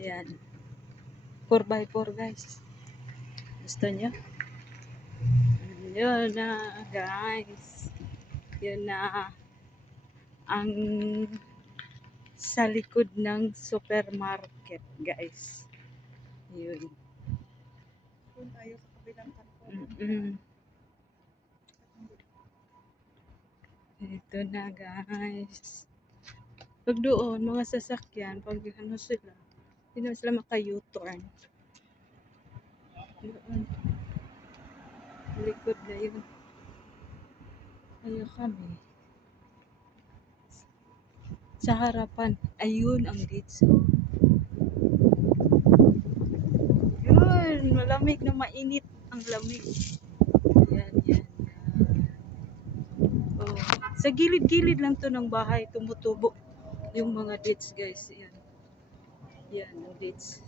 Yan. 4x4 guys. Gusto nyo? Yun na guys. Yun na ang sa likod ng supermarket guys. Yun. Kung tayo sa kabilang kanto. Ito na guys. Pag doon, mga sasakyan, pag ano sila, hindi na sila maka-U-turn. Doon. Likod na yun. Ayaw kami. Sa harapan, ayun ang ditso. Yun, malamig na mainit ang lamig. Yan, yan. Oh, sa gilid-gilid lang to ng bahay, tumutubo yung mga dates guys. Yan. Yan, ang dates.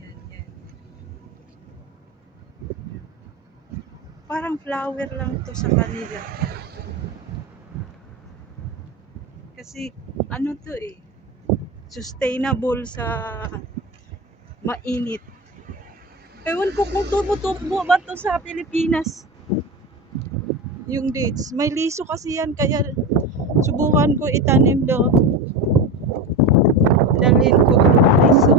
Yan, yan. Parang flower lang to sa kanila. Kasi ano to eh, sustainable sa mainit. Ewan ko kung tubo-tubo ba to sa Pilipinas. Yung dates. May liso kasi yan, kaya subukan ko itanim doon. Dalhin ko ang liso.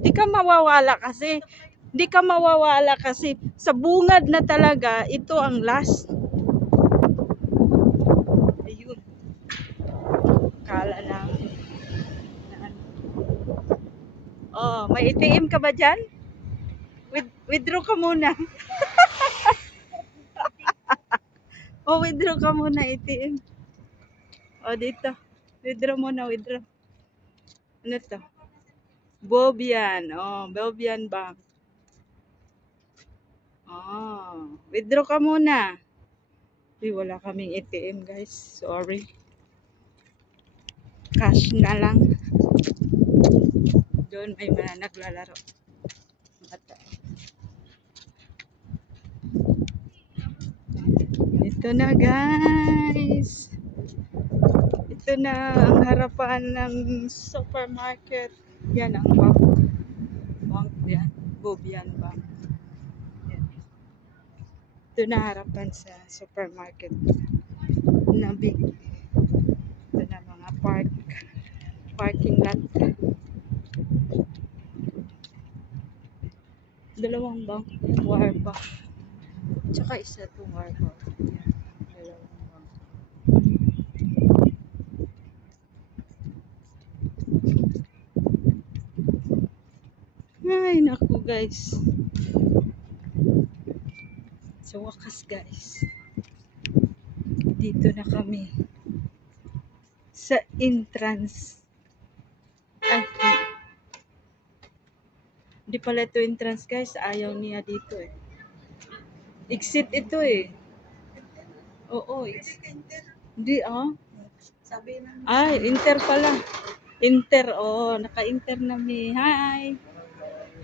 Di ka mawawala kasi. Di ka mawawala kasi sa bungad na talaga, ito ang last. Ayun. Kala namin. Oh, may ATM ka ba dyan? Withdraw ka muna. Oh, withdraw ka muna ATM. Oh, dito. Withdraw muna, withdraw. Ano to? Bobian. Oh, Bobian Bank. Oh, withdraw ka muna. Uy, wala kaming ATM, guys. Sorry. Cash na lang. Doon may mga naglalaro. Bata. Ito na guys. Ito na ang harapan ng supermarket. Yan ang bank. Bank yan. Bobian Bank. Yan. Ito na harapan sa supermarket. Na big. Ito na mga parking lot. Dalawang bank. War bank. Tsaka isa itong war bank. Dalawang bank. Ay, naku guys. Sa wakas guys. Dito na kami. Sa entrance. Ay, hindi pala ito entrance guys. Ayaw niya dito eh. Exit ito eh. Oo. Hindi ah. Sabi na. Ay, enter pala. Enter. Oh, naka-enter na mi. Hi.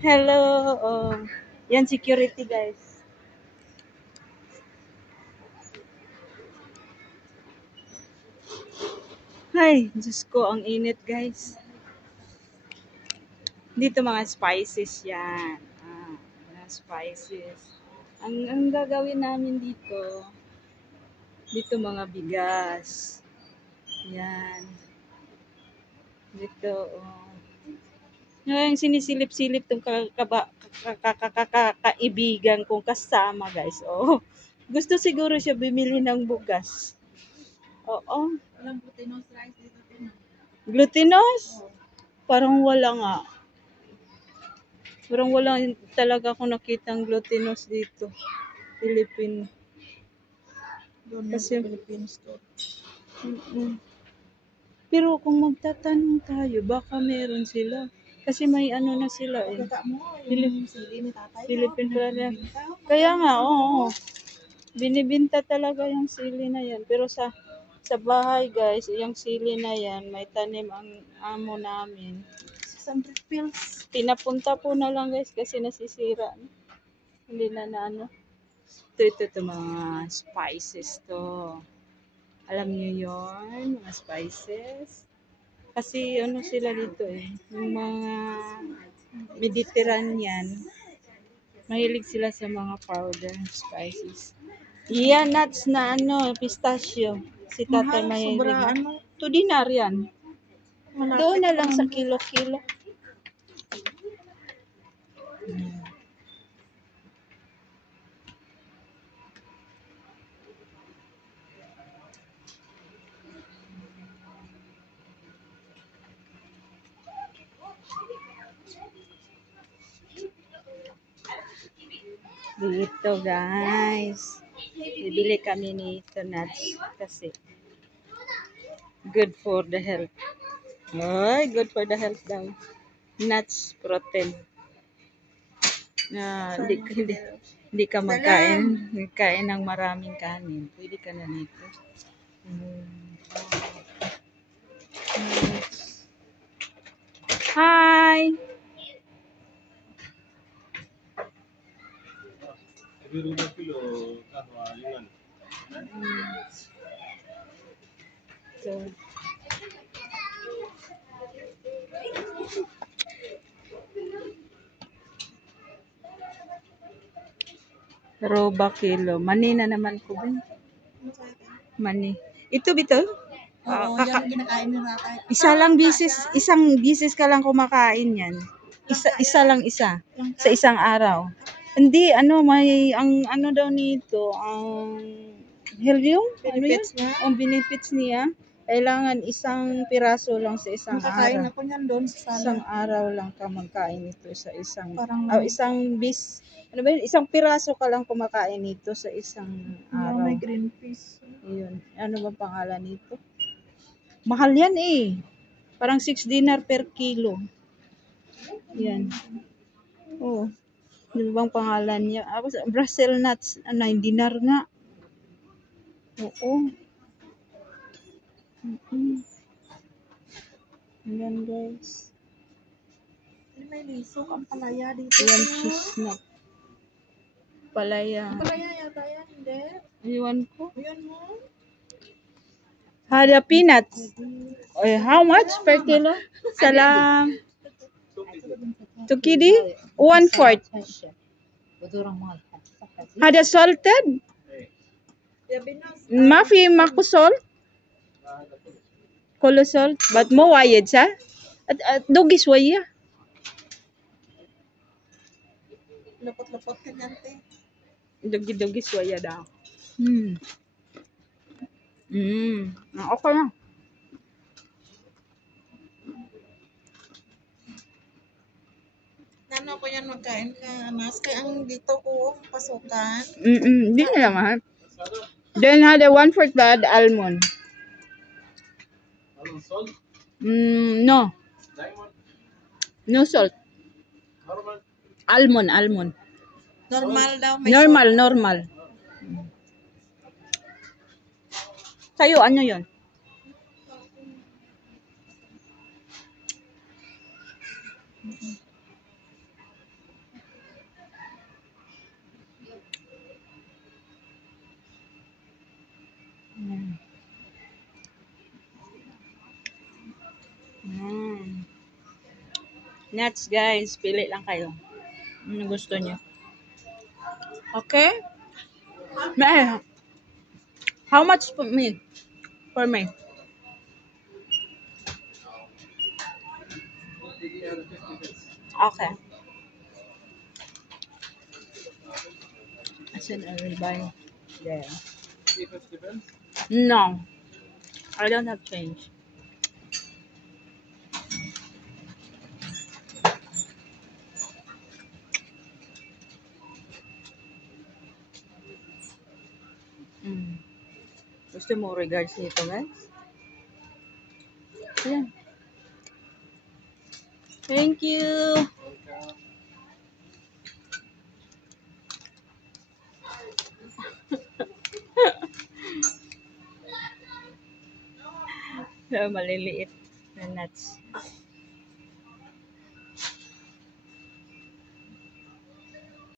Hello. Oh. Yan security guys. Ay, Diyos ko, ang init guys. Dito mga spices yan. Mga spices. Ang gagawin namin dito mga bigas. Yan. Dito, oh. Yung sinisilip-silip tong kaibigan kong kasama, guys. Oh. Gusto siguro siya bumili ng bugas. Oo. Walang glutinous rice dito. Glutinous? Parang wala nga. Parang wala talaga akong nakitang glutinous dito. Philippine. Doon Kasi Philippine store. Pero kung magtatanong tayo, baka meron sila. Kasi may ano na sila eh. Kaka mo, yung sili ni tatay. Philippine pala. Kaya nga, oo. Binibinta talaga yung sili na yan. Pero sa bahay guys, yung sili na yan, may tanim ang amo namin. 600 pills. Pinapunta po na lang guys kasi nasisira. Hindi na ano. Ito, mga spices to. Alam niyo yon mga spices. Kasi ano sila dito eh, yung mga Mediterranean, mahilig sila sa mga powder spices. Yan, nuts na ano, pistachio. Si tatay Mahal, mahilig. sobra, ano, 2 dinar yan. malapit Doon na pa lang sa ng- kilo-kilo. Dito guys. Bibili kami nito nuts kasi good for the health. Ay, good for the health daw. Nuts, protein. Na hindi ka magkain ng maraming kanin. Pwede ka na nito. Hi! So, roba kilo. Mani na naman ko ba? Mani. Ito bito? Oo, yan kinakain ni Rakay. Isang bisis ka lang kumakain yan. Isa lang isa. Sa isang araw. Hindi, ang ano daw nito, ang health yung? Benefits niya? Ang benefits niya. Kailangan isang piraso lang sa isang Makakain araw. ako niyan doon sa sala. Isang araw lang ka magkain nito sa isang, Parang isang piraso ka lang kumakain nito sa isang araw. may green peas. Ayun. Ano ba pangalan nito? Mahal yan eh. Parang 6 dinar per kilo. Yan. Oh. Ano bang pangalan niya? Brazil nuts. 9 dinar nga. Oo. Ayan guys. May lisok ang palaya dito. Ayan cheese na. Palaya. Palaya yata yan, hindi? Iwan ko. Ayan mo. Hada peanuts. How much per kilo? Salam. Tukidi? 1/4. Hada salted? Mafi mako salt? Kolo salt? But mo wayed sa? At dugis waya. Lapot-lapot ka niyan, te. Dugis waya daw. Okay na. Nano ko yan magkain ka, Anas. Kaya ang dito ko, pasukan. Di na naman. Then had a 1/4 bad almond. Salt? No. Diamond? No salt. Normal? Almond. Normal daw. May Normal. Sa'yo, ano yon? Nuts guys, pili lang kayo. Ano gusto niyo? Okay? May, how much for me? For me? Okay. I said I will buy there. If it's different? No, I don't have change. Gusto mo regards nito guys? Ayan. Thank you. Maliliit na nuts.